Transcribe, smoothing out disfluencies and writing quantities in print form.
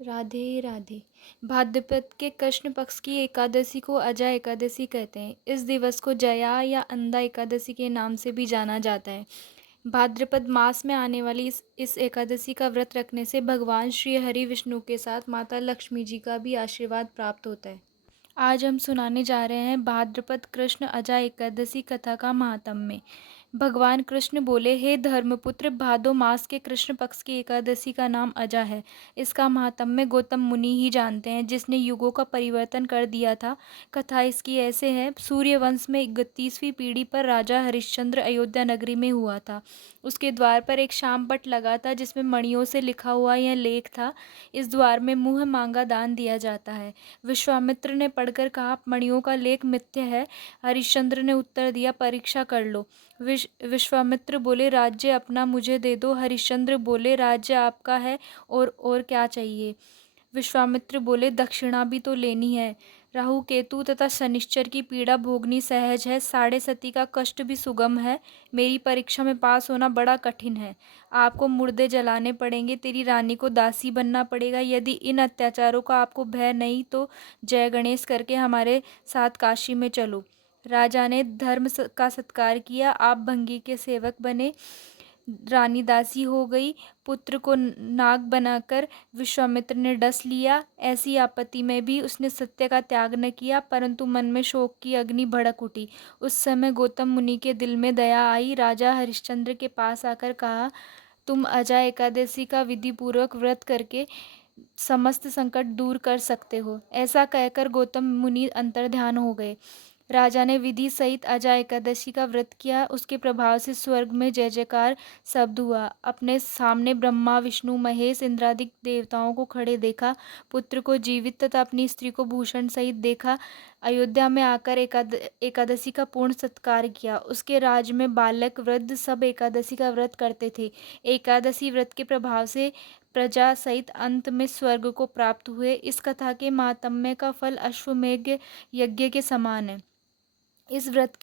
राधे राधे। भाद्रपद के कृष्ण पक्ष की एकादशी को अजा एकादशी कहते हैं। इस दिवस को जया या अंधा एकादशी के नाम से भी जाना जाता है। भाद्रपद मास में आने वाली इस एकादशी का व्रत रखने से भगवान श्री हरि विष्णु के साथ माता लक्ष्मी जी का भी आशीर्वाद प्राप्त होता है। आज हम सुनाने जा रहे हैं भाद्रपद कृष्ण अजा एकादशी कथा का महात्म्य। भगवान कृष्ण बोले, हे धर्मपुत्र, भादो मास के कृष्ण पक्ष की एकादशी का नाम अजा है। इसका महात्म्य गौतम मुनि ही जानते हैं, जिसने युगों का परिवर्तन कर दिया था। कथा इसकी ऐसे है। सूर्यवंश में 31वीं पीढ़ी पर राजा हरिश्चंद्र अयोध्या नगरी में हुआ था। उसके द्वार पर एक शामपट लगा था, जिसमें मणियों से लिखा हुआ यह लेख था, इस द्वार में मुँह मांगा दान दिया जाता है। विश्वामित्र ने पढ़कर कहा, मणियों का लेख मिथ्य है। हरिश्चंद्र ने उत्तर दिया, परीक्षा कर लो। विश्वामित्र बोले, राज्य अपना मुझे दे दो। हरिश्चंद्र बोले, राज्य आपका है और क्या चाहिए। विश्वामित्र बोले, दक्षिणा भी तो लेनी है। राहु केतु तथा शनिश्चर की पीड़ा भोगनी सहज है। साढ़े सती का कष्ट भी सुगम है। मेरी परीक्षा में पास होना बड़ा कठिन है। आपको मुर्दे जलाने पड़ेंगे, तेरी रानी को दासी बनना पड़ेगा। यदि इन अत्याचारों का आपको भय नहीं तो जय गणेश करके हमारे साथ काशी में चलो। राजा ने धर्म का सत्कार किया। आप भंगी के सेवक बने। रानी दासी हो गई। पुत्र को नाग बनाकर विश्वामित्र ने डस लिया। ऐसी आपत्ति में भी उसने सत्य का त्याग न किया, परंतु मन में शोक की अग्नि भड़क उठी। उस समय गौतम मुनि के दिल में दया आई। राजा हरिश्चंद्र के पास आकर कहा, तुम अजा एकादशी का विधि पूर्वक व्रत करके समस्त संकट दूर कर सकते हो। ऐसा कहकर गौतम मुनि अंतर्ध्यान हो गए। राजा ने विधि सहित अजा एकादशी का व्रत किया। उसके प्रभाव से स्वर्ग में जय जयकार शब्द हुआ। अपने सामने ब्रह्मा, विष्णु, महेश, इंद्रादिक देवताओं को खड़े देखा। पुत्र को जीवित तथा अपनी स्त्री को भूषण सहित देखा। अयोध्या में आकर एकादशी का पूर्ण सत्कार किया। उसके राज में बालक वृद्ध सब एकादशी का व्रत करते थे। एकादशी व्रत के प्रभाव से प्रजा सहित अंत में स्वर्ग को प्राप्त हुए। इस कथा के महात्म्य का फल अश्वमेध यज्ञ के समान है। इस व्रत